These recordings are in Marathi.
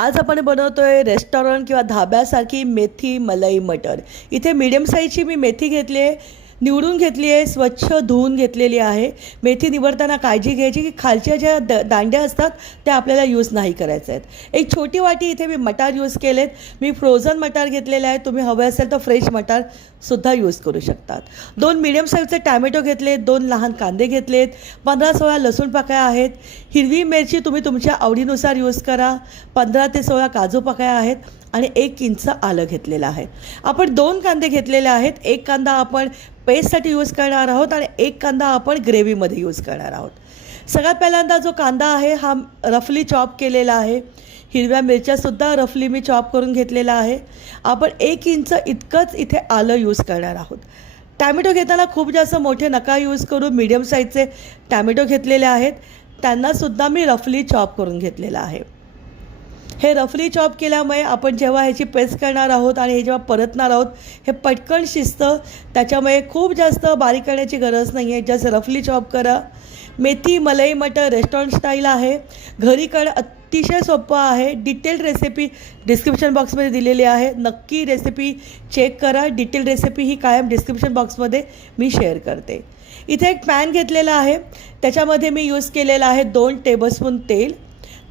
आज आपण बनवतोय रेस्टॉरंट किंवा धाब्यासारखी मेथी मलाई मटर. इथे मीडियम साईजची मी मेथी घेतली आहे. निवडून घेतली आहे स्वच्छ धुवून घेतलेली आहे. मेथी निवडताना काळजी घ्यायची की खालच्या ज्या द दांड्या असतात त्या आपल्याला यूज नाही करायच्या आहेत. एक छोटी वाटी इथे मी मटार यूज केलेत. मी फ्रोझन मटार घेतलेले आहे. तुम्ही हवे असेल तर फ्रेश मटारसुद्धा यूज करू शकतात. दोन मिडियम साईजचे टॅमॅटो घेतलेत दोन लहान कांदे घेतलेत पंधरा सोळा लसूण पाकळ्या आहेत. हिरवी मिरची तुम्ही तुमच्या आवडीनुसार यूज करा. पंधरा ते सोळा काजू पाकळ्या आहेत आणि एक इंच आलं घेतलेलं आहे. आपण दोन कांदे घेतलेले आहेत. एक कांदा आपण पेस्टसाठी यूज करणार आहोत आणि एक कांदा आपण ग्रेव्हीमध्ये यूज करणार आहोत. सगळ्यात पहिल्यांदा जो कांदा आहे हा रफली चॉप केलेला आहे. हिरव्या मिरच्यासुद्धा रफली मी चॉप करून घेतलेला आहे. आपण एक इंच इतकंच इथे आलं यूज करणार आहोत. टॅमॅटो घेताना खूप जास्त मोठे नका यूज करू. मीडियम साईजचे टॅमॅटो घेतलेले आहेत. त्यांनासुद्धा मी रफली चॉप करून घेतलेला आहे. हे रफली चॉप केल्यामुळे आपण जेव्हा ह्याची पेस्ट करणार आहोत आणि हे जेव्हा परतणार आहोत हे पटकन शिजतं. त्याच्यामुळे खूप जास्त बारीक करण्याची गरज नाही आहे जस्ट रफली चॉप करा. मेथी मलई मटर रेस्टॉरंट स्टाईल आहे. घरी करणं अतिशय सोपं आहे. डिटेल्ड रेसिपी डिस्क्रिप्शन बॉक्समध्ये दिलेली आहे. नक्की रेसिपी चेक करा. डिटेल रेसिपी ही कायम डिस्क्रिप्शन बॉक्समध्ये मी शेअर करते. इथे एक पॅन घेतलेला आहे. त्याच्यामध्ये मी यूज केलेला आहे दोन टेबलस्पून तेल.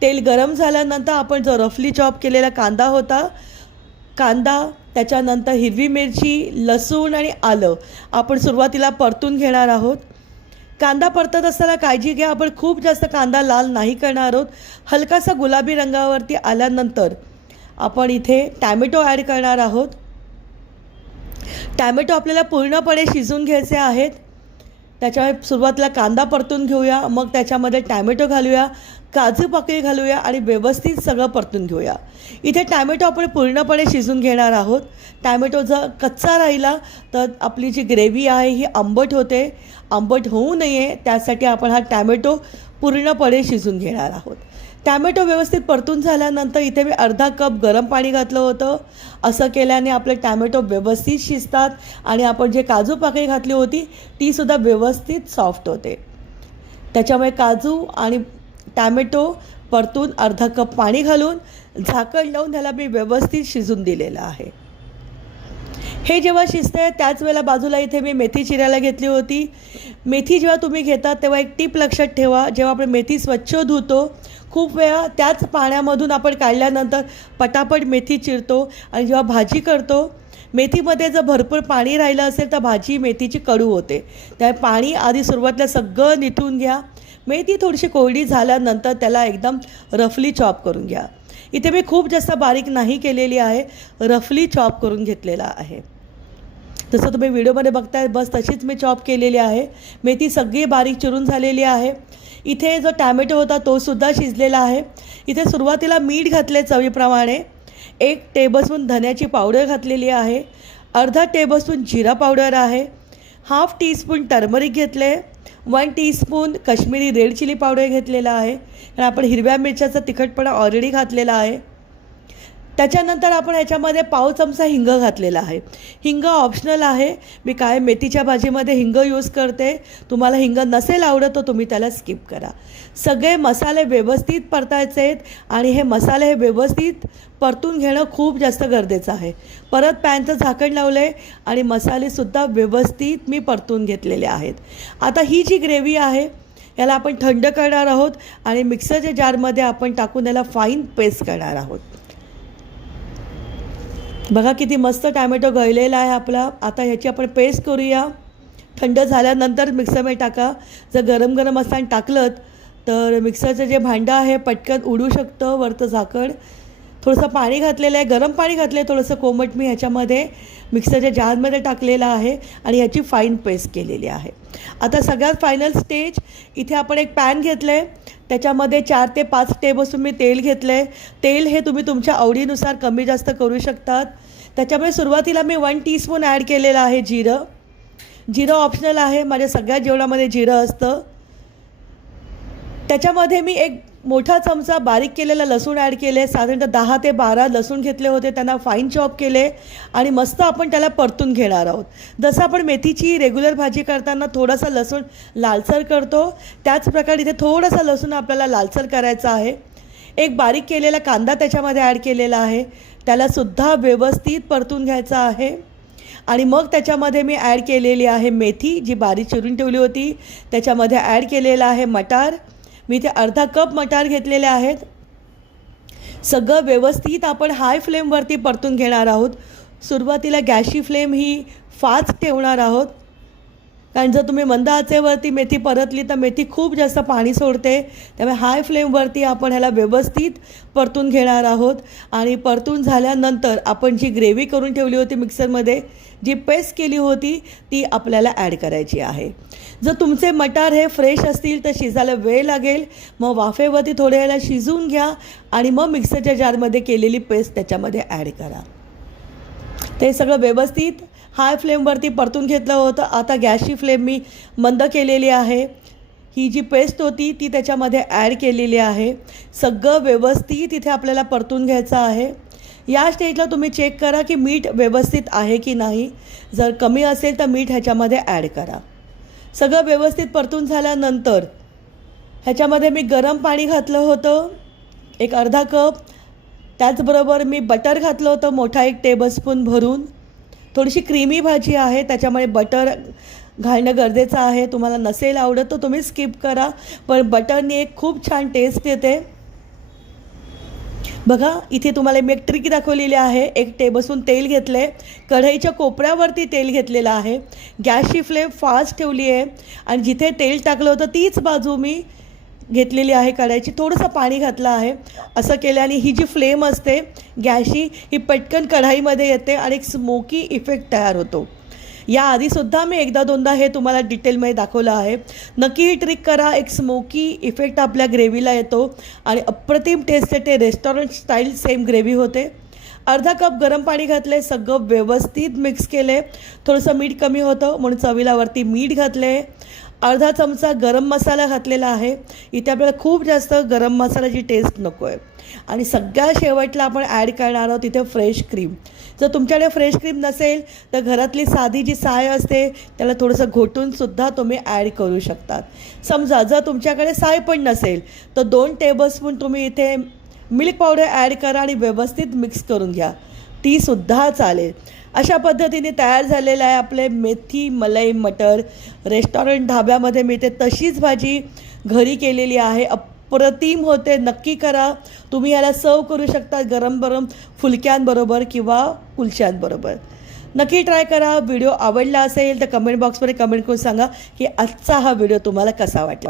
तेल गरम झाल्यानंतर आपण जो रफली चॉप केलेला कांदा होता कांदा त्याच्यानंतर हिरवी मिरची लसूण आणि आलं आपण सुरुवातीला परतून घेणार आहोत. कांदा परतत असताना काळजी घ्या आपण खूप जास्त कांदा लाल नाही करणार आहोत. हलकासा गुलाबी रंगावरती आल्यानंतर आपण इथे टॅमॅटो ॲड करणार आहोत. टॅमॅटो आपल्याला पूर्णपणे शिजून घ्यायचे आहेत. त्याच्यामुळे सुरुवातीला कांदा परतून घेऊया मग त्याच्यामध्ये टॅमॅटो घालूया. काजू पाकळी घालूया आणि व्यवस्थित सगळं परतून घेऊया. इथे टॅमॅटो आपण पूर्णपणे शिजून घेणार आहोत. टॅमॅटो जर कच्चा राहिला तर आपली जी ग्रेव्ही आहे ही आंबट होते. आंबट होऊ नये त्यासाठी आपण हा टॅमॅटो पूर्णपणे शिजून घेणार आहोत. टॅमॅटो व्यवस्थित परतून झाल्यानंतर इथे मी अर्धा कप गरम पाणी घातलं होतं. असं केल्याने आपले टॅमॅटो व्यवस्थित शिजतात आणि आपण जे काजू पाकळी घातली होती तीसुद्धा व्यवस्थित सॉफ्ट होते. त्याच्यामुळे काजू आणि टॅमॅटो परतून अर्धा कप पाणी घालून झाकण लावून त्याला मी व्यवस्थित शिजून दिलेलं आहे. हे जेव्हा शिजते त्याच वेळेला बाजूला इथे मी मेथी चिरायला घेतली होती. मेथी जेव्हा तुम्ही घेता तेव्हा एक टीप लक्षात ठेवा. जेव्हा आपण मेथी स्वच्छ धुतो खूप वेळा त्याच पाण्यामधून आपण काढल्यानंतर पटापट मेथी चिरतो आणि जेव्हा भाजी करतो मेथीमध्ये जर भरपूर पाणी राहिलं असेल तर भाजी मेथीची कडू होते. त्या पाणी आधी सुरुवातीला सगळं निथून घ्या. मेथी थोडीशी कोरडी झाल्यानंतर त्याला एकदम रफली चॉप करून घ्या. इथे मी खूप जास्त बारीक नाही केलेली आहे रफली चॉप करून घेतलेला आहे. जसं तुम्ही व्हिडिओमध्ये बघताय बस तशीच मी चॉप केलेली आहे. मेथी सगळी बारीक चिरून झालेली आहे. इथे जो टॅमॅटो होता तोसुद्धा शिजलेला आहे. इथे सुरुवातीला मीठ घातले चवीप्रमाणे. एक टेबलस्पून धन्याची पावडर घातलेली आहे. अर्धा टेबलस्पून जिरा पावडर आहे. हाफ टीस्पून टर्मरिक घेतले. One teaspoon Kashmiri red chilli powder घेतलेला आहे. आपण हिरव्या मिरच्याचा तिखटपणा ऑलरेडी घातलेला आहे. त्याच्यानंतर आपण याच्यामध्ये पाव चमचा हिंग घातलेला आहे. हिंग ऑप्शनल आहे. मी काय मेथीच्या भाजीमध्ये हिंग यूज करते. तुम्हाला हिंग नसेल आवडत तर तुम्ही त्याला स्किप करा. सगळे मसाले व्यवस्थित परतायचे आहेत आणि हे मसाले हे व्यवस्थित परतून घेणं खूप जास्त गरजेचं आहे. परत पॅनचं झाकण लावलं आहे आणि मसालेसुद्धा व्यवस्थित मी परतून घेतलेले आहेत. आता ही जी ग्रेव्ही आहे याला आपण थंड करणार आहोत आणि मिक्सरच्या जारमध्ये आपण टाकून याला फाईन पेस्ट करणार आहोत. बघा किती मस्त टॅमॅटो गळलेला आहे आपला. आता ह्याची आपण पेस्ट करूया. थंड झाल्यानंतर मिक्सरमध्ये टाका. जर गरम गरम असताना टाकलं तर मिक्सरचं जे भांडं आहे पटकन उडू शकतं वरचं झाकण. थोडंसं पाणी घातलेलं आहे गरम पाणी घातलं आहे थोडंसं कोमट मी ह्याच्यामध्ये मिक्सरच्या जारमध्ये टाकलेलं आहे आणि ह्याची फाईन पेस्ट केलेली आहे. आता सगळ्यात फायनल स्टेज इथे आपण एक पॅन घेतलं आहे त्याच्यामध्ये चार ते पाच टेबलस्पून मी तेल घेतलं आहे तेल हे तुम्ही तुमच्या आवडीनुसार कमी जास्त करू शकतात. त्याच्यामुळे सुरुवातीला मी वन टीस्पून ॲड केलेलं आहे जिरं. जिरं ऑप्शनल आहे माझ्या सगळ्या जेवणामध्ये जिरं असतं. त्याच्यामध्ये मी एक मोठा चमचा बारीक केलेला लसूण ॲड केले साधारणतः दहा ते बारा लसूण घेतले होते त्यांना फाईन चॉप केले आणि मस्त आपण त्याला परतून घेणार आहोत. जसं आपण मेथीची रेग्युलर भाजी करताना थोडासा लसूण लालसर करतो त्याचप्रकारे इथे थोडासा लसूण आपल्याला लालसर करायचा आहे. एक बारीक केलेला कांदा त्याच्यामध्ये ॲड केलेला आहे त्यालासुद्धा व्यवस्थित परतून घ्यायचा आहे. आणि मग त्याच्यामध्ये मी ॲड केलेली आहे मेथी जी बारीक चिरून ठेवली होती त्याच्यामध्ये ॲड केलेला आहे मटार. मी इथे अर्धा कप मटार घेतलेले आहेत. सगळं व्यवस्थित आपण हाय फ्लेमवरती परतून घेणार आहोत. सुरुवातीला गॅसची फ्लेम ही फास्ट ठेवणार आहोत. कारण जर तुम्ही मंद आचेवरती मेथी परतली तर मेथी खूप जास्त पाणी सोडते. त्यामुळे हाय फ्लेमवरती आपण ह्याला व्यवस्थित परतून घेणार आहोत. आणि परतून झाल्यानंतर आपण जी ग्रेव्ही करून ठेवली होती मिक्सरमध्ये जी पेस्ट केली होती ती आपल्याला ॲड करायची आहे. जर तुमचे मटार हे फ्रेश असतील तर शिजायला वेळ लागेल. मग वाफेवरती थोड्या वेळेला शिजवून घ्या आणि मग मिक्सरच्या जारमध्ये केलेली पेस्ट त्याच्यामध्ये ॲड करा. ते सगळं व्यवस्थित हाय फ्लेमवरती परतून घेतलं होतं. आता गॅसची फ्लेम मी मंद केलेली आहे. ही जी पेस्ट होती ती त्याच्यामध्ये ॲड केलेली आहे. सगळं व्यवस्थित तिथे आपल्याला परतून घ्यायचं आहे. या स्टेजला तुम्ही चेक करा की मीठ व्यवस्थित आहे की नाही. जर कमी असेल तर मीठ ह्याच्यामध्ये ॲड करा. सगळं व्यवस्थित परतून झाल्यानंतर ह्याच्यामध्ये मी गरम पाणी घातलं होतं. एक अर्धा कप. त्याचबरोबर मी बटर घातलं होतं मोठा एक टेबलस्पून भरून. थोडीशी क्रीमी भाजी आहे त्याच्यामुळे बटर घालणं गरजेचं आहे. तुम्हाला नसेल आवडत तर तुम्ही स्किप करा. पण बटरने एक खूप छान टेस्ट येते. बघा इथे तुम्हाला मी एक ट्रिक दाखवलेली आहे. एक टेबलस्पून तेल घेतलं आहे कढईच्या कोपऱ्यावरती तेल घेतलेलं आहे. गॅसची फ्लेम फास्ट ठेवली आहे आणि जिथे तेल टाकलं होतं तीच बाजू मी घेतलेली आहे कढाईची. थोडंसं पाणी घातलं आहे. असं केल्याने ही जी फ्लेम असते गॅसची ही पटकन कढाईमध्ये येते आणि एक स्मोकी इफेक्ट तयार होतो. याआधीसुद्धा मी एकदा दोनदा हे तुम्हाला डिटेलमध्ये दाखवलं आहे. नक्की ही ट्रिक करा. एक स्मोकी इफेक्ट आपल्या ग्रेव्हीला येतो आणि अप्रतिम टेस्ट येते रेस्टॉरंट स्टाईल सेम ग्रेव्ही होते. अर्धा कप गरम पाणी घातले सगळं व्यवस्थित मिक्स केले. थोडंसं मीठ कमी होतं म्हणून चवीलावरती मीठ घातले. अर्धा चमचा गरम मसाला घातलेला आहे. इथे आपल्याला खूप जास्त गरम मसाल्याची टेस्ट नको आहे आणि सगळ्या शेवटला आपण ॲड करणार आहोत तिथे फ्रेश क्रीम जर तुमच्याकडे फ्रेश क्रीम नसेल तर घरातली साधी जी साय असते त्याला थोडंसं घोटूनसुद्धा तुम्ही ॲड करू शकतात. समजा जर तुमच्याकडे साय पण नसेल तर दोन टेबलस्पून तुम्ही इथे मिल्क पावडर ॲड करा आणि व्यवस्थित मिक्स करून घ्या. तीसुद्धा चालेल. अशा पद्धतीने तयार झालेलं आहे आपले मेथी मलाई मटर. रेस्टॉरंट ढाब्यामध्ये मिळते. तशीच भाजी घरी केलेली आहे. अप्रतिम होते. नक्की करा. तुम्ही याला सर्व करू शकता गरम गरम फुलक्यांबरोबर किंवा कुलच्यांबरोबर. नक्की ट्राय करा. व्हिडिओ आवडला असेल तर कमेंट बॉक्समध्ये कमेंट करून सांगा की आजचा हा व्हिडिओ तुम्हाला कसा वाटला?